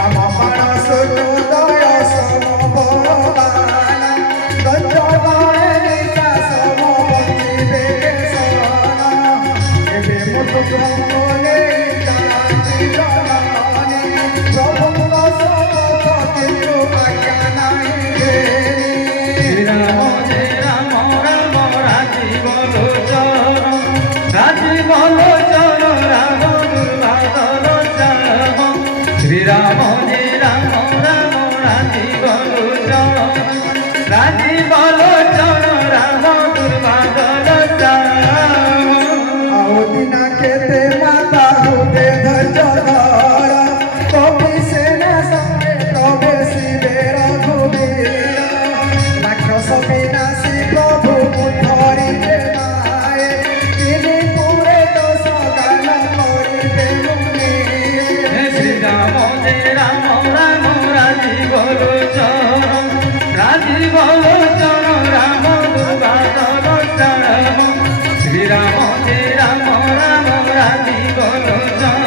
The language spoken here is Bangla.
রাম মানস হৃদয় সমবদান গঞ্জগণে নিশা সমবন্দিবে শরণ এবে মত ব্রহ্মণে জাতি জননী প্রভুঙ্গ সমপতি আজ্ঞা নাই রাম যে রাম রাম রাজি বলো চরণ রাজি বলো চরণ রাম দুর্বাদল চরণ শ্রীরাম যে রাম রাম রাজি বলো চরণ রাজি বলো চরণ রাম দুর্বাদল চরণ আউদিনা কেতে মাতা হুদে ধৈর্য ধর কবি সেনা সঙ্গে তবে শিবে রঘুবীর রাক্ষস বিনাশী প্রভু ধরিবে মায়ে তিনি পুরে দোষ গান করিবে মুনি শ্রীরাম যে রাম রাম রাজি বলো চরণ রাজি বলো চরণ রাম দুর্বাদল চরণ শ্রীরাম যে রাম রাম রাজি বলো চরণ